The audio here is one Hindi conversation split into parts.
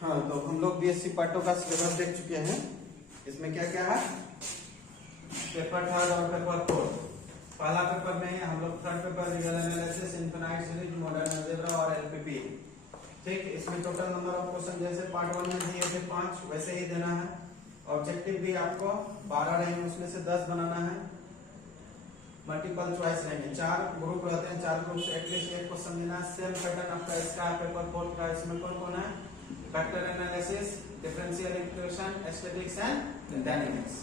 हाँ, तो हम लोग बीएससी पार्टों का सिलेबस देख चुके हैं। इसमें क्या क्या है, पेपर थर्ड और पेपर फोर्थ। पहला पेपर में हम लोग third paper real analysis, infinite series, modern algebra और एलपीपी। ठीक, इसमें टोटल नंबर ऑफ क्वेश्चन जैसे पार्ट 1 में दिए थे 5, वैसे ही देना है। ऑब्जेक्टिव भी आपको 12 रहेंगे, उसमें से 10 बनाना है। मल्टीपल चॉइस रहेंगे, 4 ग्रुप रहते हैं, 4 ग्रुप से एटलीस्ट एक क्वेश्चन देना है। सेम पैटर्न आपका इसका पेपर फोर्थ का। इसमें कौन कौन है, vector analysis, differential equation, statics and dynamics.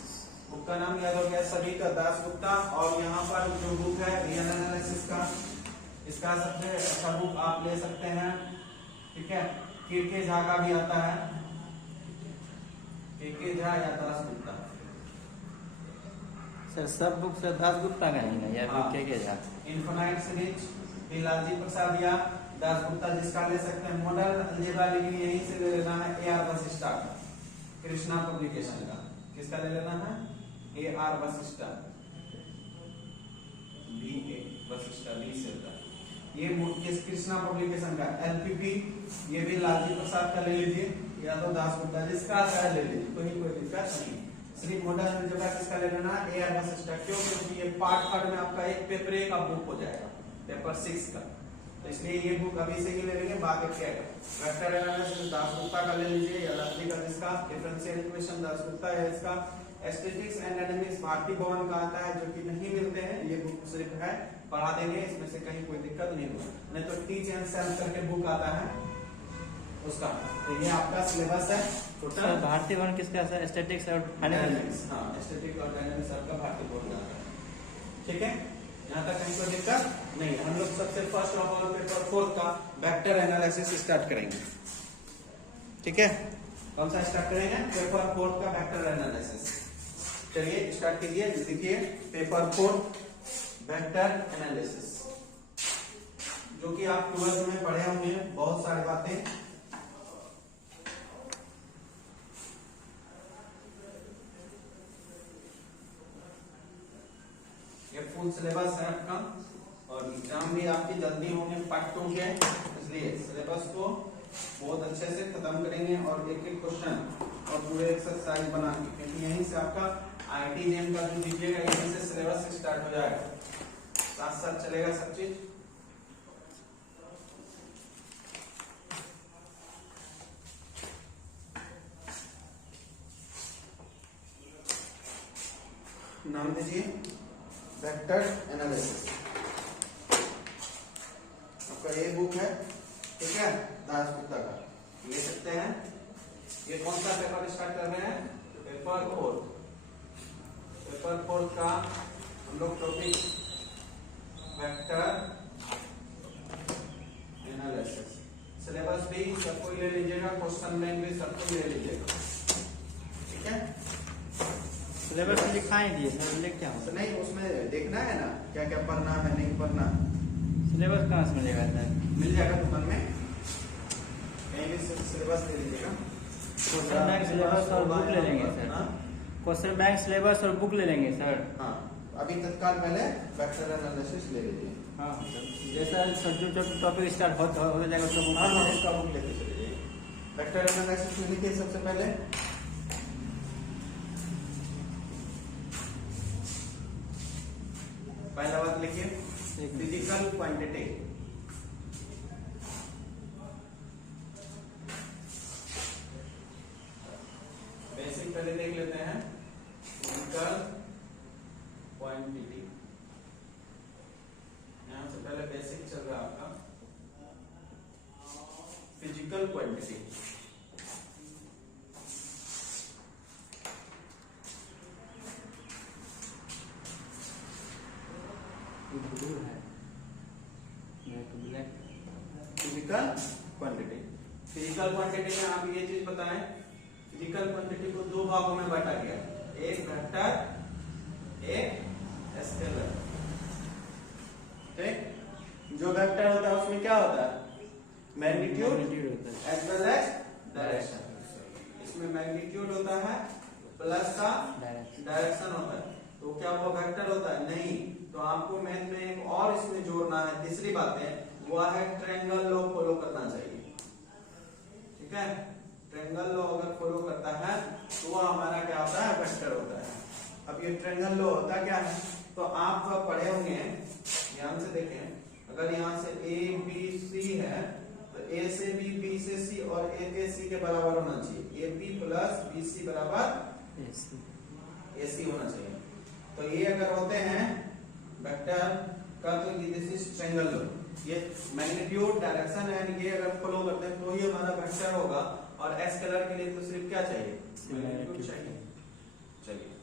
Book का नाम याद हो गया सभी का, दास गुप्ता। और यहाँ पर जो बुक है रियल एनालिसिस का, इसका सबसे अच्छा बुक आप ले सकते हैं। ठीक है, के झा का भी आता है, के झा या दास गुप्ता। सर सब बुक से दास गुप्ता का नहीं है या हाँ। के झा। इनफिनाइट सीरीज भी लालजी प्रसाद या दास गुप्ता जिसका ले सकते हैं। मॉडर्न अलजेब्रा लेकिन यहीं से ले लेना है ए आर वशिष्ठा का, कृष्णा पब्लिकेशन का। किसका ले लेना है, ए आर वशिष्ठा, बी वशिष्ठा, बी से होता है ये किस कृष्णा पब्लिकेशन का। एलपीपी ये भी लालजी प्रसाद का ले लीजिए या तो दास गुप्ता, जिसका आता है ले लीजिए, कोई दिक्कत नहीं। सिर्फ मॉडर्न अलजेब्रा किसका ले लेना है, ए आर वशिष्ठा। क्यों, क्योंकि ये पार्ट थर्ड में आपका एक पेपर ए का बुक हो जाएगा, पेपर 6 का। तो इसलिए ये बुक अभी से ही ले लेंगे। बाकी क्या है, वेक्टर एनालिसिस दास गुप्ता का ले लीजिए या लालजी का, जिसका डिफरेंशियल इक्वेशन दास गुप्ता है, इसका स्टैटिक्स एंड डायनेमिक्स भारती भवन का आता है, जो कि नहीं मिलते हैं। ये बुक सिर्फ है, पढ़ा देंगे, इसमें से कहीं कोई दिक्कत नहीं होगी। नहीं तो टीच एंड सेल्फ करके बुक आता है उसका। तो ये आपका सिलेबस है टोटल। भारती भवन किसका है, स्टैटिक्स और डायनेमिक्स। हाँ, स्टैटिक और डायनेमिक्स आपका भारती भवन का आता है। ठीक है, यहाँ तक कहीं कोई दिक्कत नहीं। हम लोग सबसे फर्स्ट ऑफ ऑल पेपर 4 का वेक्टर एनालिसिस स्टार्ट करेंगे। ठीक है, कौन सा स्टार्ट करेंगे, पेपर 4 का वेक्टर एनालिसिस। चलिए स्टार्ट कीजिए, लिखिए पेपर 4 वेक्टर एनालिसिस, जो कि आप 12th में पढ़े होंगे बहुत सारी बातें। ये फुल सिलेबस है आपका, और एग्जाम भी आपकी जल्दी होने पार्ट 2 के, इसलिए सिलेबस को बहुत अच्छे से खत्म करेंगे और एक एक क्वेश्चन और पूरे एक्सरसाइज बना के, क्योंकि यहीं से आपका आईटी जेम का जो दीजिएगा यहीं से सिलेबस स्टार्ट हो जाएगा, साथ साथ चलेगा सब चीज। नाम दीजिए वेक्टर एनालिसिस। आपका ये बुक है, ठीक है, दास गुप्ता का, ले सकते हैं। ये कौन सा पेपर स्टार्ट कर रहे हैं, पेपर 4। पेपर 4 का हम लोग टॉपिक वेक्टर एनालिसिस। सिलेबस भी सबको ले लीजिएगा, क्वेश्चन बैंक भी सबको ले लीजिएगा। ठीक है, सिलेबस में लिखाई दिए सर, लिख क्या तो नहीं, उसमें देखना है ना क्या क्या पढ़ना है नहीं पढ़ना। सिलेबस कहाँ से मिलेगा सर, मिल जाएगा दुकान में, कहीं भी सिलेबस ले लीजिएगा। क्वेश्चन बैंक सिलेबस और बुक ले लेंगे सर। क्वेश्चन बैंक सिलेबस और बुक ले लेंगे सर। हाँ, अभी तत्काल पहले वेक्टर एनालिसिस ले लीजिए। हाँ जैसा जो टॉपिक स्टार्ट हो जाएगा उसका बुक। हाँ, उसका बुक लेके चले जाइए। वेक्टर एनालिसिस में लिखिए सबसे पहले पहला बात लिखिए फिजिकल क्वांटिटी। बेसिक पहले देख लेते हैं, फिजिकल क्वांटिटी। यहां से पहले बेसिक चल रहा है आपका physical quantity. Physical quantity. Physical quantity में आप ये चीज बताएं, फिजिकल क्वांटिटी को 2 भागों में बांटा गया, एक वेक्टर, एक स्केलर। ठीक, जो वेक्टर होता है उसमें क्या होता है, magnitude as well as direction. इसमें मैग्नीट्यूड होता है प्लस का डायरेक्शन होता है। तो क्या वो वेक्टर होता है, नहीं। तो आपको मैथ में एक और इसमें जोड़ना है, तीसरी बात है वो है ट्रायंगल लॉ फॉलो करना चाहिए। ठीक है, ट्रायंगल लॉ अगर फॉलो करता है तो वो हमारा क्या होता है, वेक्टर होता है। अब ये ट्रायंगल लॉ होता क्या है, तो आप पढ़े होंगे, ध्यान से देखें, अगर यहाँ से ए बी सी है तो ए से बी, बी से सी और ए के सी के बराबर होना चाहिए। A B plus B C बराबर ए सी होना चाहिए। तो ये अगर होते हैं वेक्टर का तो दिस इज ट्रायंगल लॉ। ये मैग्नीट्यूड, डायरेक्शन एंड ये अगर फॉलो करते हैं तो ये हमारा वेक्टर होगा। और स्केलर के लिए तो सिर्फ क्या चाहिए, मैग्नीट्यूड चाहिए। चलिए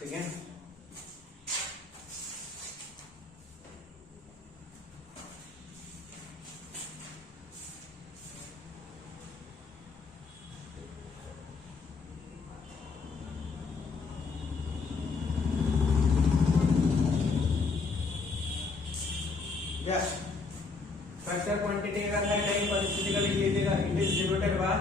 ठीक है। फैक्टर क्वांटिटी अगर है कहीं परिस्थिति का लिख लीजिएगा, इट इज डिनोटेड बाय,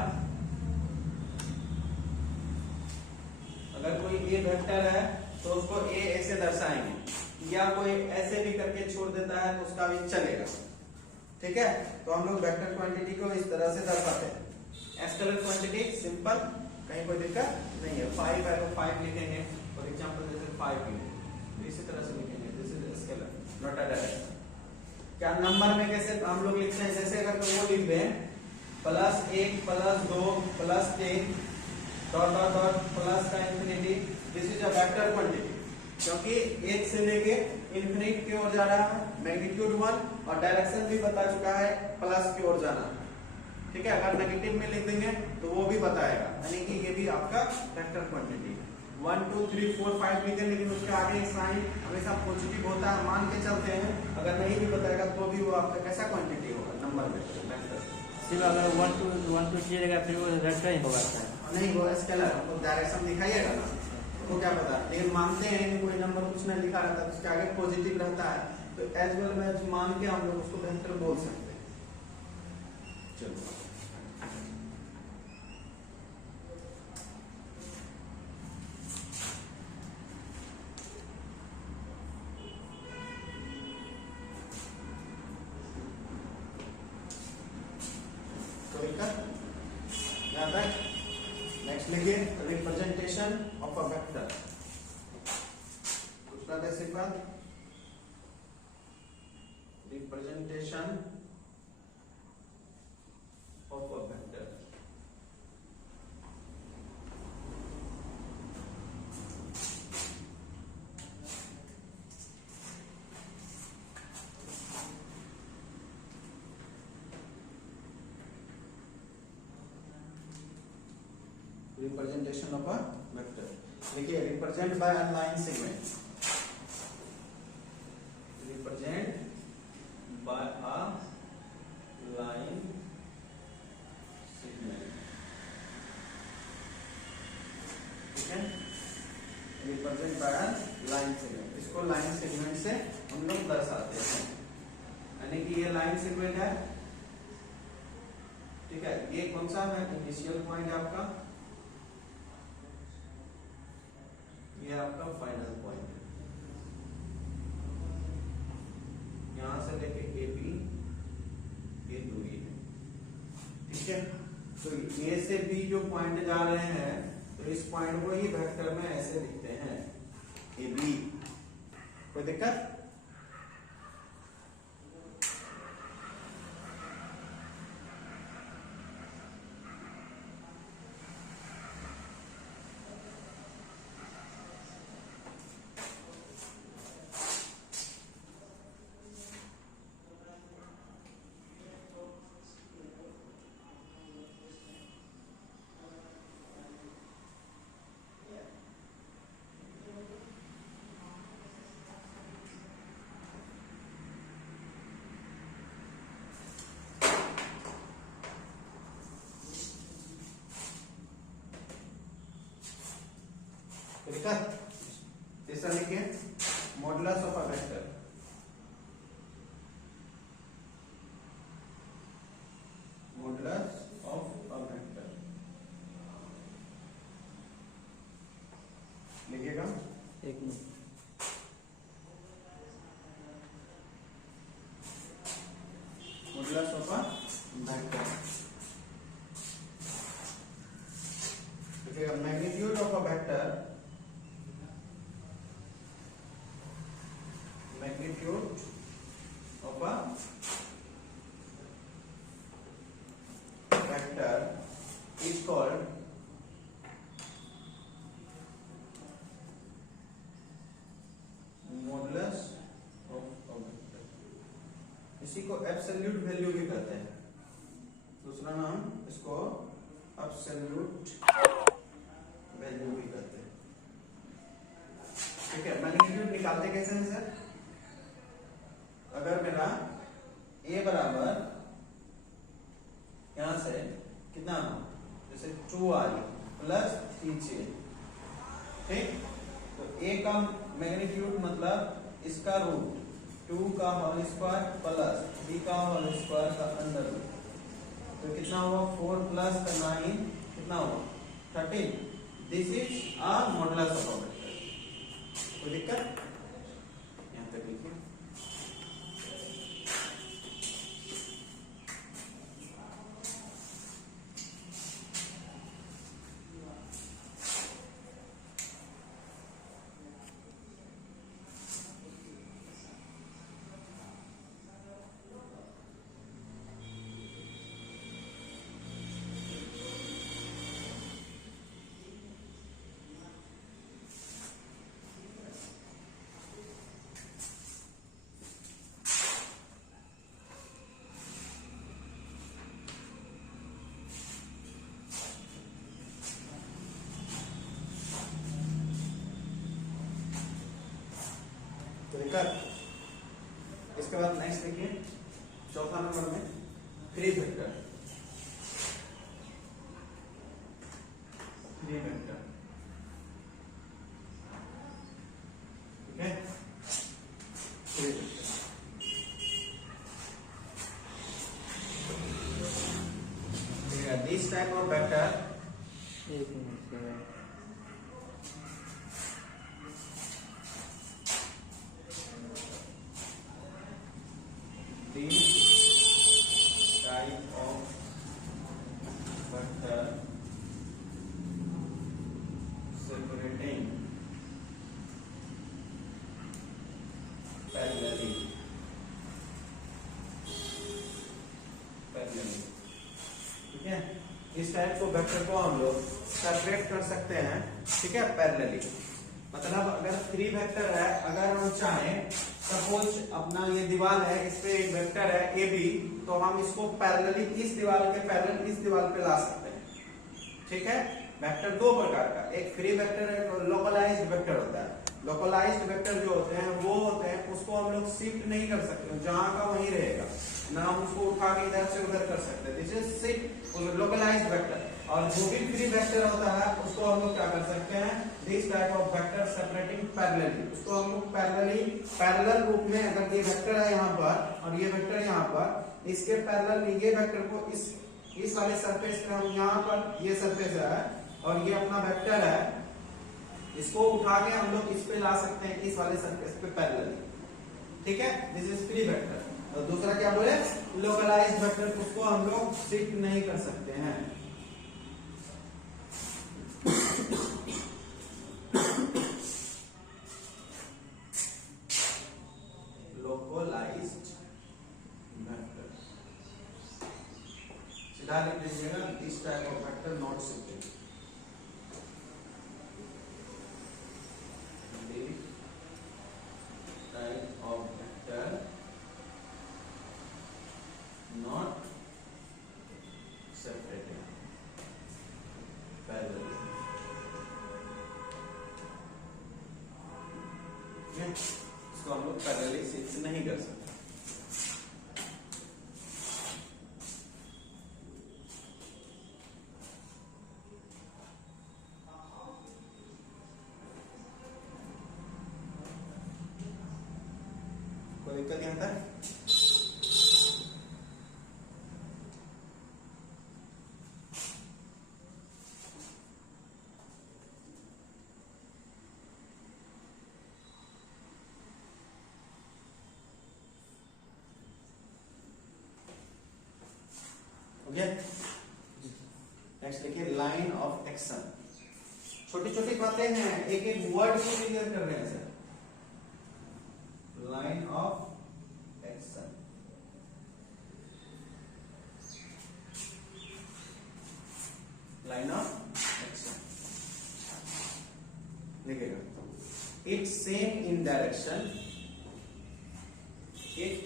अगर कोई ए वेक्टर है तो उसको ए ऐसे दर्शाएंगे, या कोई ऐसे भी करके छोड़ देता है तो उसका भी चलेगा। ठीक है, तो हम लोग वेक्टर क्वांटिटी को इस तरह से दर्शाते हैं। स्केलर क्वांटिटी सिंपल, कहीं कोई दिक्कत नहीं है। 5 है तो 5 लिखेंगे, फॉर एग्जांपल जैसे 5 लिखेंगे, इसी तरह से लिखेंगे, this is scalar not a direction. क्या नंबर में कैसे हम लोग लिखते हैं, जैसे अगर तो वो लिख दें +1 +2 +3 डॉट डॉट डॉट प्लस का infinity, this is a vector quantity, क्योंकि 1 से लेके इंफिनिटी की ओर जा रहा है, मैग्नीट्यूड 1 और डायरेक्शन भी बता चुका है प्लस की ओर जाना। ठीक है, अगर नेगेटिव में लिख देंगे तो वो भी बताएगा, यानी कि ये भी आपका वेक्टर क्वांटिटी। 1 2 3 4 5 लिखें, लेकिन उसके आगे साइन हमेशा पॉजिटिव होता है, मान के चलते हैं। अगर नहीं भी बताएगा तो भी वो आपका कैसा क्वांटिटी होगा, नंबर में वेक्टर। सिर्फ अगर 1 2 3 रहेगा फिर वो वेक्टर ही होगा। नहीं, वो स्केलर, हमको डायरेक्शन दिखाइएगा ना, तो क्या पता। लेकिन मानते हैं कि कोई नंबर कुछ नहीं लिखा रहता, उसके आगे पॉजिटिव रहता है, तो एज वेल में मान के हम लोग उसको वेक्टर बोल सकते हैं। चलो नेक्स्ट लिखिए रिप्रेजेंटेशन ऑफ अ वेक्टर। दूसरा बेसिक बात, representation of a vector. Representation of a vector, देखिए represent by a line segment, represent by a line segment. ठीक है, represent by a line segment, इसको लाइन सेगमेंट से हम लोग दर्शाते हैं, यानी कि ये लाइन सेगमेंट है। ठीक है, ये कौन सा है, इनिशियल पॉइंट है आपका, ये आपका फाइनल पॉइंट है, यहां से लेके ए बी ये दूरी है। ठीक है, तो ए से बी जो पॉइंट जा रहे हैं, तो इस पॉइंट को ही वेक्टर में ऐसे लिखते हैं ए बी। कोई दिक्कत? ठीक है। तीसरा लिखिए modulus of a vector. Modulus of a vector लिखिएगा। एक minute. Modulus of a vector लिखिएगा। Magnitude of a vector, magnitude of a vector is called modulus of a vector. इसी को एब्सोल्यूट वैल्यू भी कहते हैं। दूसरा नाम इसको एब्सोल्यूट वैल्यू भी कहते हैं। ठीक है। मैग्नीट्यूड निकालते कैसे हैं सर? अगर मेरा a बराबर यहां से कितना जैसे 2i प्लस 3j, ठीक, तो a का मैग्नीट्यूड मतलब इसका रूट 2 का होल स्क्वायर प्लस 3 का होल स्क्वायर का अंडर रूट, तो कितना हुआ 4 प्लस 9 कितना हुआ 13। This is a modulus of a vector. कोई दिक्कत? यहां तक लिखिए। इसके बाद नेक्स्ट देखिए चौथा नंबर में फ्री वेक्टर। फ्री वेक्टर, ठीक है। Free vector this type of vector, एक मिनट से this type of vector separating parallelly, ठीक है। इस टाइप को वेक्टर को हम लोग सेपरेट कर सकते हैं, ठीक है, पैरेलली। मतलब अगर थ्री वेक्टर है, अगर हम चाहें सपोज अपना ये दीवार है, इस पे एक वेक्टर है ए बी, तो हम इसको पैरेलली इस दीवार के पैरेलल इस दीवार पे ला सकते हैं, ठीक है। वेक्टर दो प्रकार का, एक फ्री वेक्टर है, तो लोकलाइज्ड वेक्टर होता है। लोकलाइज्ड वेक्टर जो होते हैं वो होते हैं, उसको हम लोग शिफ्ट नहीं कर सकते, जहां का वहीं रहेगा ना, हम उसको उठा के इधर से उधर कर सकते हैं। This is shift localised vector. और जो भी फ्री वेक्टर होता है उसको हम लोग क्या कर सकते हैं, this type of vector separating parallelly, उसको हम लोग पैरेलल रूप में, अगर ये वेक्टर है यहाँ पर और ये वेक्टर यहाँ पर, इसके पैरेलल में ये वेक्टर को इस वाले सरफेस पे हम यहाँ पर, ये सरफेस है और ये अपना वेक्टर है, इसको उठा के हम लोग इस पे ला सकते हैं, इस वाले सरफेस पे पैरेलली, ठीक है। This is free vector. और दूसरा क्या बोले, लोकलाइज्ड वेक्टर, उसको हम लोग शिफ्ट नहीं कर सकते हैं। लोकलाइज्ड वेक्टर सीधा लिख दीजिएगा, this type of vector not shifted. Type of vector not separated parallel, इसको हम लोग पैरेलली शिफ्ट नहीं कर सकते। दिक्कत यहाँ तक? नेक्स्ट देखिए लाइन ऑफ एक्शन। छोटी छोटी बातें हैं, एक एक वर्ड को क्लियर कर रहे हैं sir. Line of action, line of action लिखेगा। It same in direction, it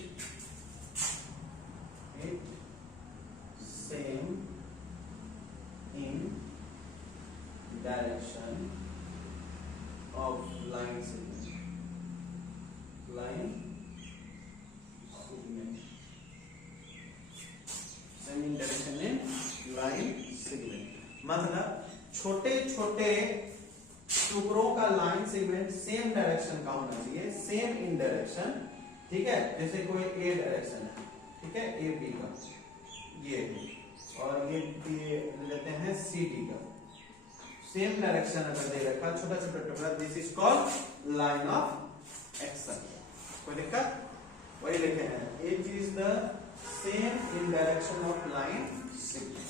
same in direction of line segment, line segment, same in direction in line segment। मतलब छोटे छोटे टुकड़ों का लाइन सेगमेंट सेम डायरेक्शन का होना चाहिए, सेम इन डायरेक्शन, ठीक है। जैसे कोई ए डायरेक्शन है, ठीक है, ए बी का ये, और ये लेते हैं सी डी का, सेम डायरेक्शन अगर दे रखा छोटा छोटा टुकड़ा, this is called line of action. कोई दिक्कत? वही लिखे हैं, it is the same in direction of line segment.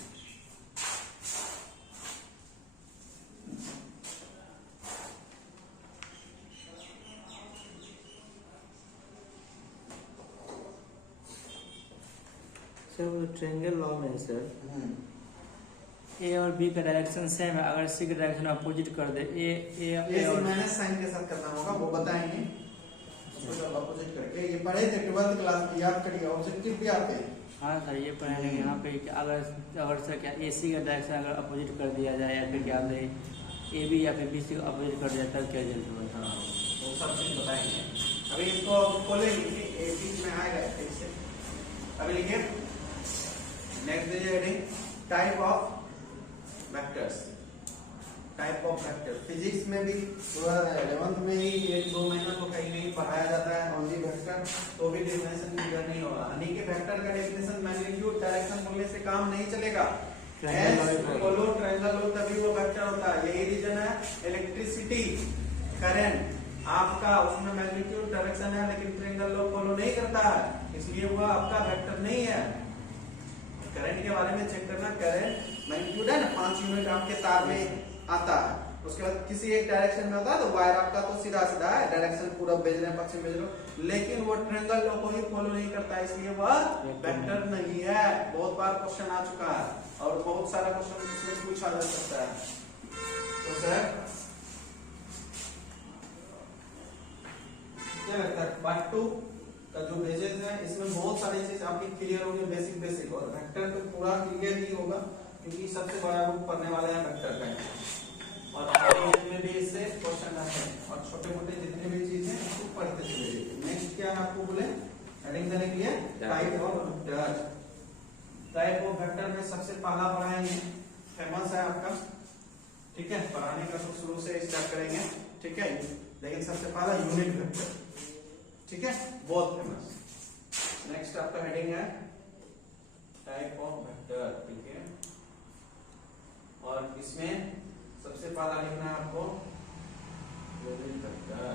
Triangle law में सर ए और बी का डायरेक्शन सेम है, अगर सी का डायरेक्शन अपोजिट कर दे, ए और माइनस साइन के साथ करना होगा, वो बताएंगे अपोजिट करके। ये पढ़े थे 12th क्लास में, याद करिए, ऑब्जेक्टिव भी आते हैं। हाँ सर, ये पढ़ेंगे यहाँ पे अगर सर क्या ए सी का डायरेक्शन अगर अपोजिट कर दिया जाए, या फिर क्या ए बी या फिर बी सी को अपोजिट कर दिया तब क्या रिजल्ट होगा? हाँ, वो सब चीज बताएंगे। अभी इसको खोलेंगे, एक बीच में आएगा फिर से। अभी लिखिए next heading, type of vectors. Type of vector physics में भी 11th में ही 1-2 महीना तो कहीं नहीं पढ़ाया जाता है ओनली वेक्टर, तो भी डेफिनेशन क्लियर नहीं होगा। यानी कि वेक्टर का डेफिनेशन मैग्नीट्यूड डायरेक्शन बोलने से काम नहीं चलेगा। बोलो ट्रायंगल हो तभी वो वेक्टर होता है। यही रीजन है इलेक्ट्रिसिटी करंट आपका उसमें मैग्नीट्यूड डायरेक्शन है, लेकिन ट्रायंगल लॉ फॉलो नहीं करता है, इसलिए वो आपका वेक्टर नहीं है। करंट के बारे में चेक करना, करंट मैग्नीट्यूड है ना, 5 यूनिट आपके तार में आता है, उसके बाद किसी एक डायरेक्शन में होता है, तो वायर आपका तो सीधा सीधा है, डायरेक्शन पूरा भेज रहे हैं, पश्चिम भेज रहे हो, लेकिन वो ट्रायंगल लॉ को ही फॉलो नहीं करता, इसलिए वह वेक्टर नहीं है। बहुत बार क्वेश्चन आ चुका है और बहुत सारा क्वेश्चन इसमें पूछा जा सकता है। तो सर क्या लगता है पार्ट 2 का जो बेसिस है, इसमें बहुत सारी चीज आपकी क्लियर होगी, बेसिक, और वेक्टर तो पूरा क्लियर ही होगा क्योंकि सबसे बड़ा बुक पढ़ने वाले हैं वेक्टर का, और में भी इससे क्वेश्चन आते हैं, और छोटे मोटे जितने भी चीजें उसको पढ़ते चले जाइए। नेक्स्ट क्या है आपको बोले हेडिंग देने के लिए, type of vector. Type of vector में सबसे पहला पढ़ाएंगे, फेमस है आपका, ठीक है, पढ़ाने का तो शुरू से स्टार्ट करेंगे, ठीक है, लेकिन सबसे पहला यूनिट वेक्टर, ठीक है, बहुत फेमस। नेक्स्ट आपका हेडिंग है टाइप ऑफ वेक्टर, ठीक है, और इसमें सबसे पहला लिखना है आपको यूनिट वेक्टर।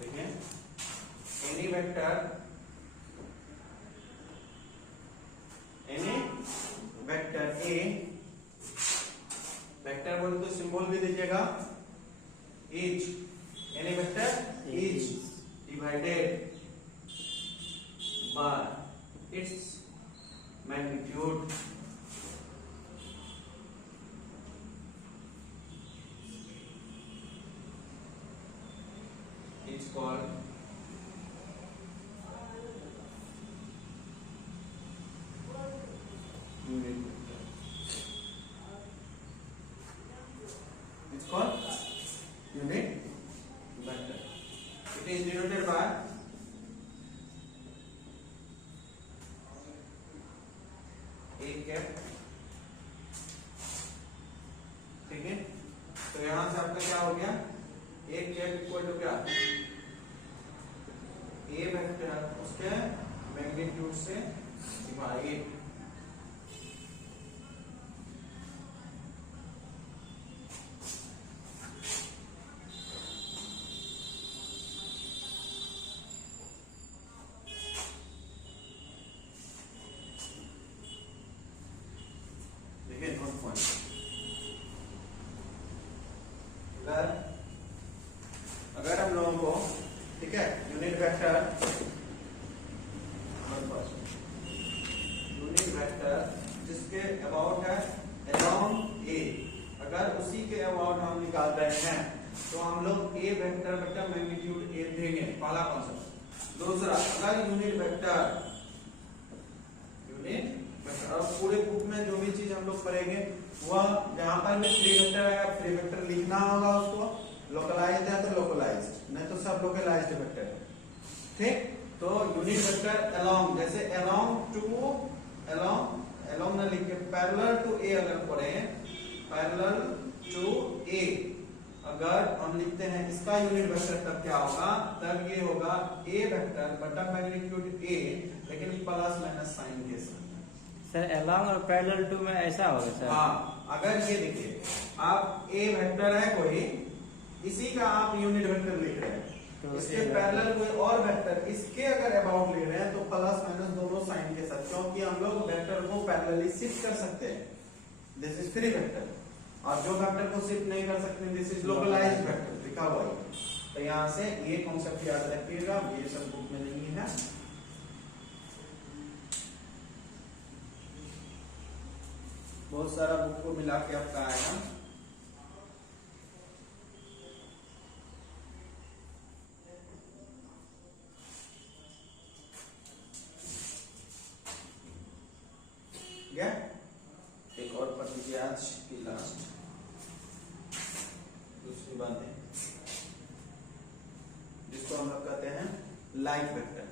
देखिए एनी वेक्टर ए, वेक्टर बोले तो सिंबल भी दीजिएगा, is, any vector is divided by its magnitude, it's called unit vector. It's called unit vector. It is denoted by a cap, equal to क्या, ए वेक्टर उसके मैग्नीट्यूड से डिवाइड। देखिए नोट पॉइंट, अगर हम लोगों को, ठीक है, यूनिट वेक्टर जिसके अबाउट है अलोंग ए, अगर उसी के अबाउट हम निकाल रहे हैं तो हम लोग ए वेक्टर बटा मैग्नीट्यूड ए देंगे, पहला कॉन्सेप्ट। दूसरा, अगर यूनिट वेक्टर और पूरे बुक में जो भी चीज हम लोग पढ़ेंगे वह जहां पर भी फ्री वेक्टर है, फ्री वेक्टर लिखना होगा, उसको लोकलाइज्ड है तो लोकलाइज्ड, नहीं तो सब लोकलाइज्ड वेक्टर है, ठीक। तो यूनिट वेक्टर अलोंग, जैसे अलोंग टू, अलोंग ना लिख के पैरेलल टू ए अगर पढ़े, पैरेलल टू ए अगर हम लिखते हैं इसका यूनिट वेक्टर, तब क्या होगा, तब ये होगा ए वेक्टर बटा मैग्नीट्यूड ए, लेकिन प्लस माइनस साइन के साथ। सर अलोंग और पैरेलल टू में ऐसा होगा सर? हाँ, अगर ये देखिए आप ए वेक्टर है कोई, इसी का आप यूनिट वेक्टर लिख रहे हैं, तो इसके पैरेलल कोई और वेक्टर, इसके अगर अबाउट ले रहे हैं तो प्लस माइनस दोनों साइन के साथ, क्योंकि हम लोग वेक्टर को पैरेलली शिफ्ट कर सकते हैं, दिस इज फ्री वेक्टर। और जो वेक्टर को शिफ्ट नहीं कर सकते, दिस इज लोकलाइज्ड वेक्टर, लिखा हुआ है। तो यहाँ से ये कॉन्सेप्ट याद रखिएगा, ये सब बुक में नहीं है। बहुत सारा बुक को मिला के आपका आएगा। क्या एक और पढ़ लीजिए आज की लास्ट दूसरी बात है, जिसको हम लोग कहते हैं लाइक वेक्टर।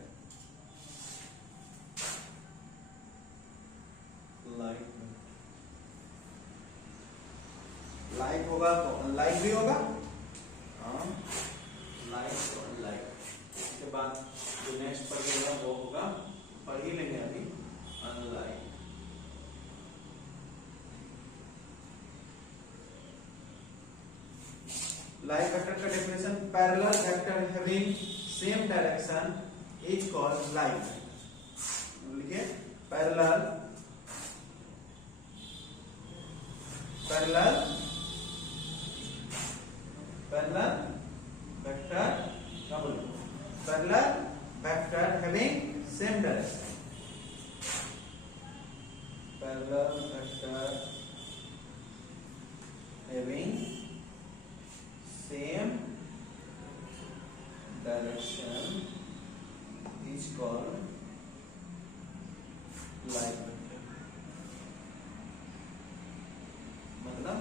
लाइक होगा तो अनलाइक भी होगा, लाइक तो अनलाइक। उसके बाद जो नेक्स्ट पढ़ेगा वो होगा, पढ़ ही लेंगे अभी, अनलाइक। लाइक वेक्टर का definition, parallel vector having same direction is called like. लिखिए, पैरेलल वेक्टर, क्या बोलो, parallel vector having same direction, parallel vector having same direction is called like vector. मतलब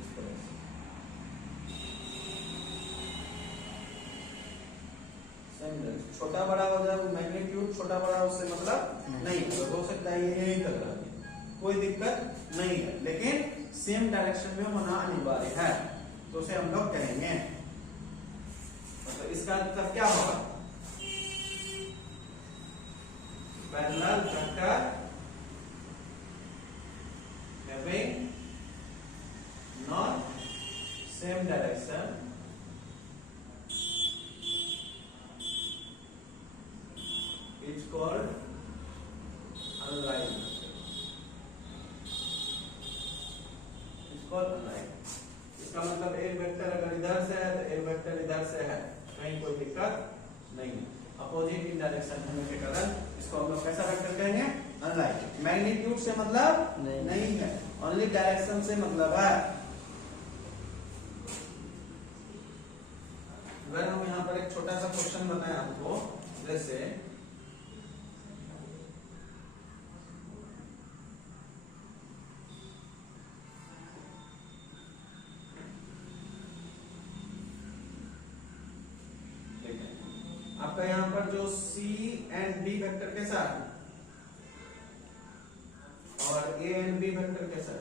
इस तरह से सेम डायरेक्शन, छोटा बड़ा हो जाए, मैग्नीट्यूड छोटा बड़ा उससे मतलब नहीं, हो सकता है ये यही तक रहे, कोई दिक्कत नहीं है, लेकिन सेम डायरेक्शन में होना अनिवार्य है, तो उसे हम लोग कहेंगे। मतलब इसका मतलब क्या होगा, parallel vector having not same direction is called unlike, is called unlike. इसका मतलब एक वेक्टर अगर इधर से है तो एक वेक्टर इधर से है, कहीं कोई दिक्कत नहीं है, अपोजिट इन डायरेक्शन होने के कारण इसको हम लोग कैसा वेक्टर कहेंगे, अनलाइक। मैग्नीट्यूड से मतलब नहीं है, ओनली डायरेक्शन से मतलब है। अगर हम यहाँ पर एक छोटा सा क्वेश्चन बताएं आपको, जैसे आपका यहाँ पर जो सी एंड डी वेक्टर कैसा है और ए एंड बी वेक्टर कैसा है,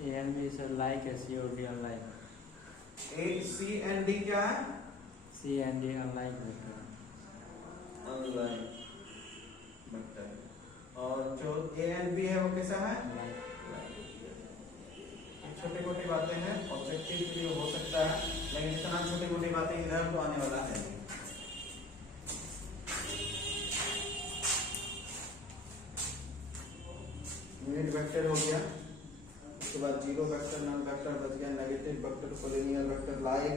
A and B sir like है, सी और D unlike. C and D क्या है? C and D unlike vector, unlike vector. और जो ए एंड बी है वो कैसा है? छोटी मोटी बातें हैं, ऑब्जेक्टिव के लिए हो सकता है, लेकिन इतना छोटी मोटी बातें इधर तो आने वाला है। यूनिट वेक्टर हो गया, उसके बाद जीरो वेक्टर, नॉन वेक्टर बच गया, negative vector, collinear vector, like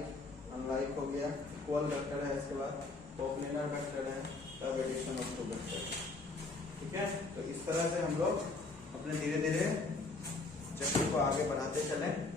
unlike हो गया, इक्वल वेक्टर है, इसके बाद कोप्लेनर वेक्टर है, तब एडिशन ऑफ टू वेक्टर। ठीक है, तो इस तरह से हम लोग अपने धीरे धीरे चैप्टर को आगे बढ़ाते चलें।